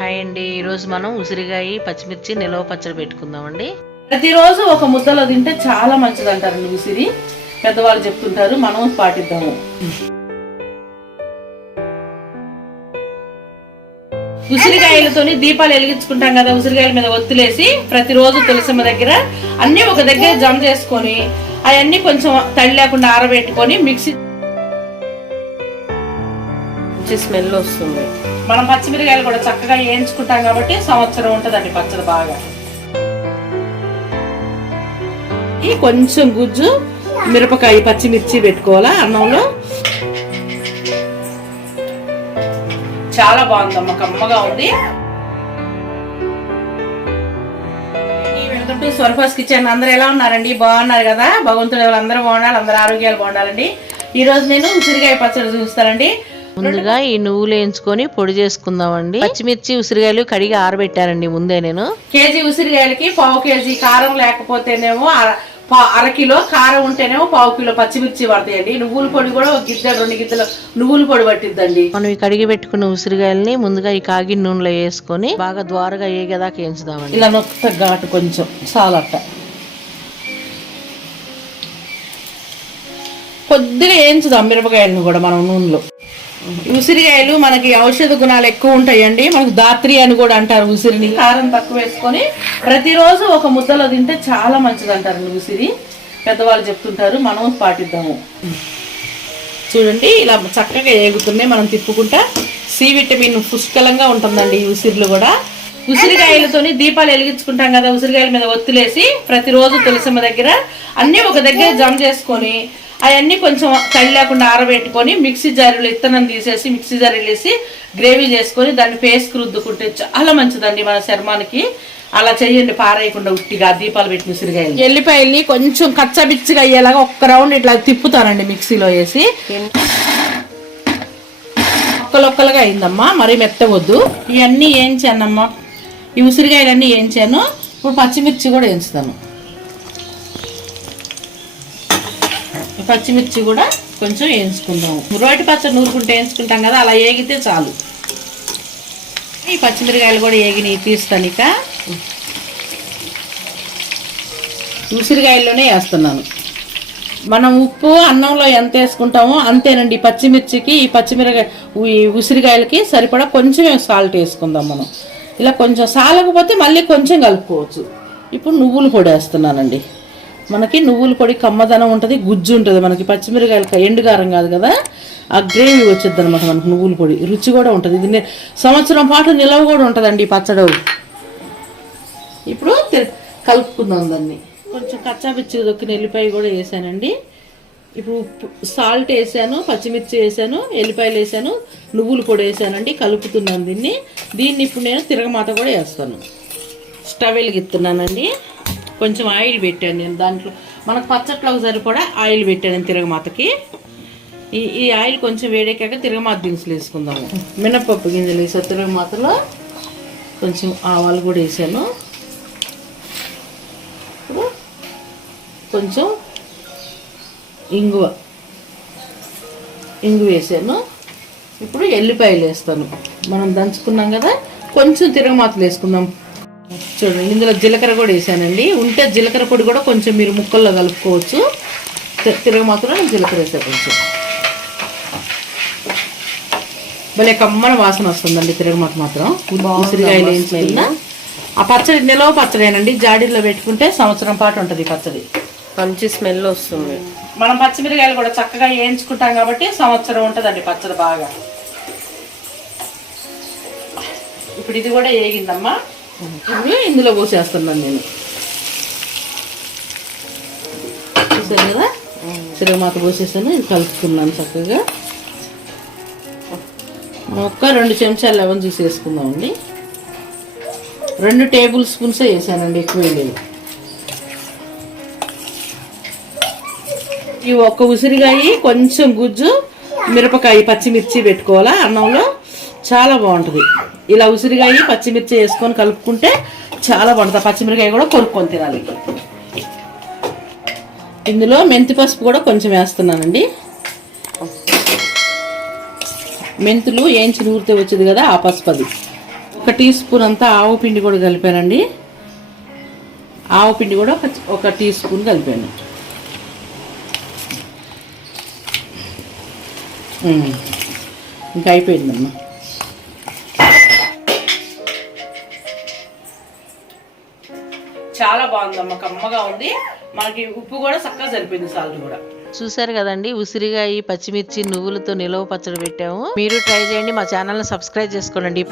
Hi అండి, ఈరోజు మనం ఉసిరికాయ పచ్చిమిర్చి నిల్వ పచ్చడి పెట్టుకుందామండి. ప్రతిరోజు ఒక ముద్దలో తింటే చాలా మంచిది అంటారండి ఉసిరి. పెద్దవాళ్ళు చెప్తుంటారు, మనం పాటిద్దాము. ఉసిరికాయలతోని దీపాలు వెలిగించుకుంటాం కదా, ఉసిరికాయల మీద ఒత్తులేసి ప్రతిరోజు తులసమ్మ దగ్గర అన్ని ఒక దగ్గర జమ చేసుకొని అవన్నీ కొంచెం తడి లేకుండా ఆరబెట్టుకొని మిక్సీ స్మెల్ వస్తుంది. మనం పచ్చిమిరకాయలు కూడా చక్కగా వేయించుకుంటాం కాబట్టి సంవత్సరం ఉంటుందండి పచ్చడి బాగా. ఈ కొంచెం గుజ్జు మిరపకాయ పచ్చిమిర్చి పెట్టుకోవాలా అన్నంలో. చాలా బాగుందమ్మ, కమ్మగా ఉంది. వెల్కమ్ టు స్వర్ఫాస్ కిచెన్. అందరూ ఎలా ఉన్నారండి? బాగున్నారు కదా? భగవంతుడు అందరూ బాగుండాలి, అందరూ ఆరోగ్యాలు బాగుండాలండి. ఈ రోజు నేను ఉసిరికాయ పచ్చడి చూస్తానండి. ముందుగా ఈ నువ్వులు వేయించుకొని పొడి చేసుకుందామండి. పచ్చిమిర్చి ఉసిరికాయలు కడిగి ఆరబెట్టానండి ముందే. నేను కేజీ ఉసిరికాయలకి పావు కేజీ కారం లేకపోతేనేమో అరకిలో, కారం ఉంటేనేమో పావు కిలో పచ్చిమిర్చి పడతాయండి. నువ్వుల పొడి కూడా ఒక గిద్దె 2 గిద్దెలు నువ్వుల పొడి పట్టిద్దండి. మనం ఈ కడిగి పెట్టుకున్న ఉసిరికాయలని ముందుగా ఈ కాగిన నూనెలో వేసుకొని బాగా ద్వారగా ఏగేదాకా వేయించుదామండి. ఇలా నొక్క ఘాటు కొంచెం చాలట, కొద్దిగా వేయించుదాం మిరపకాయలను కూడా మనం నూనెలో. ఉసిరికాయలు మనకి ఔషధ గుణాలు ఎక్కువ ఉంటాయండి. మనకు దాత్రి అని కూడా అంటారు ఉసిరిని. కారం తక్కువ వేసుకొని ప్రతిరోజు ఒక ముద్దలో తింటే చాలా మంచిది అంటారు ఉసిరి. పెద్దవాళ్ళు చెప్తుంటారు, మనం పాటిద్దాము. చూడండి ఇలా చక్కగా ఏగుతున్నాయి. మనం తిప్పుకుంటా సి విటమిన్ పుష్కలంగా ఉంటుందండి ఈ ఉసిరిలు కూడా. ఉసిరికాయలతోని దీపాలు వెలిగించుకుంటాం కదా, ఉసిరికాయల మీద ఒత్తులేసి ప్రతిరోజు తులసమ్మ దగ్గర అన్ని ఒక దగ్గర జమ చేసుకొని అవన్నీ కొంచెం తడి లేకుండా ఆరబెట్టుకొని మిక్సీ జారీలో ఇత్తనం తీసేసి మిక్సీ జారీలో వేసి గ్రేవీ చేసుకొని దాన్ని పేస్ట్ రుద్దుకుంటే చాలా మంచిదండి మన చర్మానికి. అలా చెయ్యండి, పారేయకుండా ఉట్టిగా దీపాలు పెట్టిన ఉసిరికాయలు. ఎల్లిపాయల్ని కొంచెం కచ్చబిచ్చిగా అయ్యేలాగా ఒక్క రౌండ్ ఇట్లా తిప్పుతానండి మిక్సీలో వేసి. ఒక్కలొక్కలుగా అయిందమ్మా, మరీ మెత్తవద్దు. ఇవన్నీ వేయించానమ్మా, ఈ ఉసిరికాయలన్నీ వేయించాను. ఇప్పుడు పచ్చిమిర్చి కూడా వేయించుతాను. పచ్చిమిర్చి కూడా కొంచెం వేయించుకుందాము. రోటి పచ్చడి నూరుకుంటే వేయించుకుంటాం కదా, అలా ఏగితే చాలు. ఈ పచ్చిమిరకాయలు కూడా ఏగినవి తీస్తాను. ఇక ఉసిరికాయల్లోనే వేస్తున్నాను. మనం ఉప్పు అన్నంలో ఎంత వేసుకుంటామో అంతేనండి పచ్చిమిర్చికి. ఈ పచ్చిమిరకాయ ఉసిరికాయలకి సరిపడా కొంచెం సాల్ట్ వేసుకుందాం మనం. ఇలా కొంచెం సాలకపోతే మళ్ళీ కొంచెం కలుపుకోవచ్చు. ఇప్పుడు నువ్వుల పొడి వేస్తున్నానండి. మనకి నువ్వుల పొడి కమ్మదనం ఉంటుంది, గుజ్జు ఉంటుంది. మనకి పచ్చిమిరకాయలు ఎండుగారం కాదు కదా, ఆ గ్రేవీ వచ్చింది అనమాట మనకు. నువ్వుల పొడి రుచి కూడా ఉంటుంది. ఇది సంవత్సరం పాటు నిలవ కూడా ఉంటుందండి ఈ పచ్చడి. ఇప్పుడు కలుపుకుందాం దాన్ని. కొంచెం కచ్చాపిచ్చి దొక్కిన ఎల్లిపాయ కూడా వేసానండి. ఇప్పుడు సాల్ట్ వేసాను, పచ్చిమిర్చి వేసాను, ఎల్లిపాయలు వేసాను, నువ్వుల పొడి వేసానండి. కలుపుతున్నాను దీన్ని. ఇప్పుడు నేను తిరగమాత కూడా వేస్తాను. స్టవ్ వెలిగిస్తున్నానండి. కొంచెం ఆయిల్ పెట్టాను నేను దాంట్లో. మనకు పచ్చట్లోకి సరిపడా ఆయిల్ పెట్టాను తిరగమాతకి. ఈ ఆయిల్ కొంచెం వేడెక్కాక తిరగమాత దినుసులు వేసుకుందాము. మినపప్పు గింజలు వేసాను తిరగమాతలో. కొంచెం ఆవాలు కూడా వేసాను. ఇప్పుడు కొంచెం ఇంగువ వేసాను. ఇప్పుడు ఎల్లిపాయలు వేస్తాను. మనం దంచుకున్నాం కదా, కొంచెం తిరగమాతలు వేసుకుందాం. చూడండి, ఇందులో జీలకర్ర కూడా వేసానండి. ఉంటే జీలకర్ర పొడి కూడా కొంచెం మీరు ముక్కల్లో కలుపుకోవచ్చు. తిరగమాతలో నేను జీలకర్ర వేసాను కొంచెం. భలే కమ్మన వాసన వస్తుందండి తిరగమాత మాత్రం. ఉసిరికాయలు వేయించుకున్న ఆ పచ్చడి నిలవ పచ్చడేనండి. జాడీలో పెట్టుకుంటే సంవత్సరం పాటు ఉంటుంది ఈ పచ్చడి. మంచి స్మెల్ వస్తుంది. మనం పచ్చిమిరకాయలు కూడా చక్కగా వేయించుకుంటాం కాబట్టి సంవత్సరం ఉంటుందండి పచ్చడి బాగా. ఇప్పుడు ఇది కూడా వేగిందమ్మా. ఇప్పుడు ఇందులో పోసేస్తున్నాను నేను. చూసాను కదా, తిరగమాత పోసేసాను. ఇది కలుపుకున్నాను చక్కగా. ఒక్క 2 చెంచాలు లెమన్ జ్యూస్ వేసుకుందామండి. 2 టేబుల్ స్పూన్స్ వేసానండి, ఎక్కువ వేయలేదు. ఈ ఒక్క ఉసిరికాయ కొంచెం గుజ్జు మిరపకాయ పచ్చిమిర్చి పెట్టుకోవాలా అన్నంలో, చాలా బాగుంటుంది. ఇలా ఉసిరికాయ పచ్చిమిర్చి వేసుకొని కలుపుకుంటే చాలా బాగుంటుంది. పచ్చిమిరకాయ కూడా కొరుక్కొని తినాలి. ఇందులో మెంతి పసుపు కూడా కొంచెం వేస్తున్నానండి. మెంతులు వేయించి నూరితే వచ్చేది కదా, ఆ పసుపు అది. 1 టీ స్పూన్ అంతా ఆవు పిండి కూడా కలిపానండి. ఆవు పిండి కూడా 1 టీ స్పూన్ కలిపాను. ఇంకా అయిపోయిందమ్మా. చాలా బాగుందమ్మా, కమ్మగా ఉంది. మనకి ఉప్పు కూడా చక్కగా సరిపోయింది, సాల్ట్ కూడా. చూసారు కదండి, ఉసిరికాయ, పచ్చిమిర్చి, నువ్వులతో నిలవ పచ్చడి పెట్టాము. మీరు ట్రై చేయండి, మా ఛానల్ని సబ్స్క్రైబ్ చేసుకోండి.